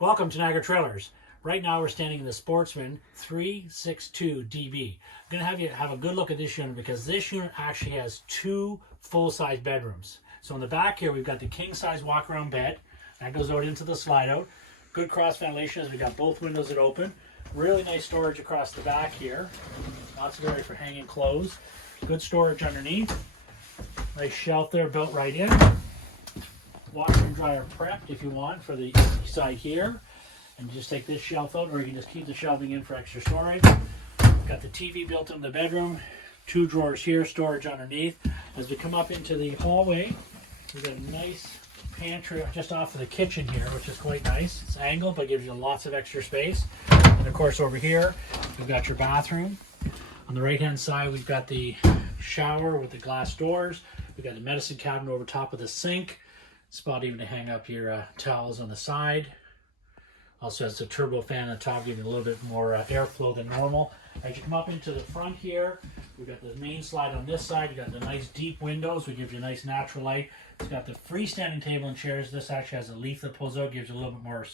Welcome to Niagara Trailers. Right now we're standing in the Sportsmen 362 DB. I'm going to have you have a good look at this unit because this unit actually has two full-size bedrooms. So in the back here we've got the king-size walk-around bed. That goes out into the slide-out. Good cross ventilation as we got both windows that open. Really nice storage across the back here. Lots of area for hanging clothes. Good storage underneath. Nice shelf there built right in. Washer and dryer prepped if you want for the side here, and just take this shelf out, or you can just keep the shelving in for extra storage. Got the TV built in the bedroom, two drawers here, storage underneath. As we come up into the hallway, we've got a nice pantry just off of the kitchen here, which is quite nice. It's angled but gives you lots of extra space. And of course over here we've got your bathroom. On the right hand side we've got the shower with the glass doors. We've got the medicine cabinet over top of the sink. Spot even to hang up your towels on the side. Also has a turbo fan on the top, giving a little bit more airflow than normal. As you come up into the front here, we've got the main slide on this side. You've got the nice deep windows, which give you a nice natural light. It's got the freestanding table and chairs. This actually has a leaf that pulls out, gives you a little bit more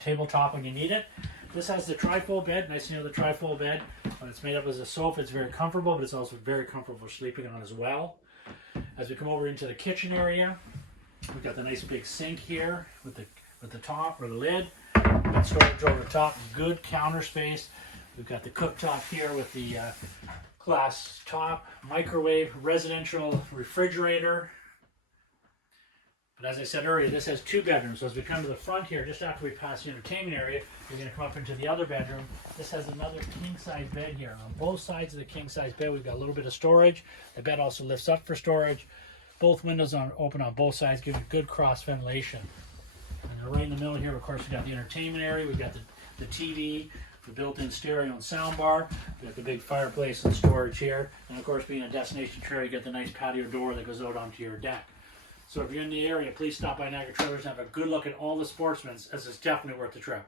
tabletop when you need it. This has the trifold bed, nice to know the trifold bed. When it's made up as a sofa, it's very comfortable, but it's also very comfortable for sleeping on as well. As we come over into the kitchen area, we've got the nice big sink here with the top or the lid. We've got storage over the top, good counter space. We've got the cooktop here with the glass top, microwave, residential refrigerator. But as I said earlier, this has two bedrooms. So as we come to the front here, just after we pass the entertainment area, we're going to come up into the other bedroom. This has another king-size bed here. On both sides of the king-size bed, we've got a little bit of storage. The bed also lifts up for storage. Both windows are open on both sides, giving good cross ventilation. And right in the middle here, of course, we've got the entertainment area. We've got the TV, the built-in stereo and sound bar. We've got the big fireplace and storage here. And of course, being a destination trailer, you get the nice patio door that goes out onto your deck. So if you're in the area, please stop by Niagara Trailers and have a good look at all the Sportsmen, as it's definitely worth the trip.